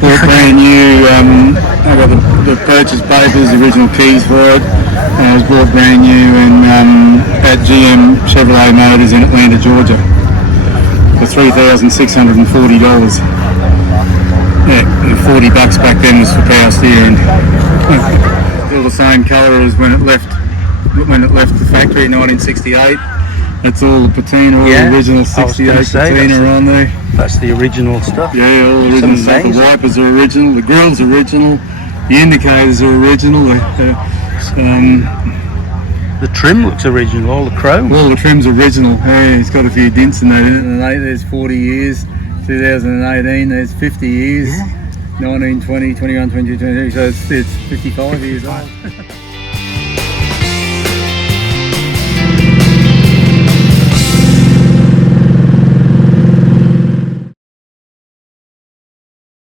Bought brand new. I got the purchase papers, the original keys for it. And it was bought brand new at GM Chevrolet Motors in Atlanta, Georgia, for $3,640. Yeah, $40 back then was for power steering. Still the same colour as when it left the factory in 1968. That's all the patina, all the original 68 patina on there. That's the original stuff. Yeah, all the original stuff. The wipers are original, the grille's original, the indicators are original. The trim looks original, all the chrome. All the trim's original. Hey, it's got a few dents in there. 2008, there's 40 years. 2018, there's 50 years. 19, 20, 21, 22, 23, so it's 55 years old.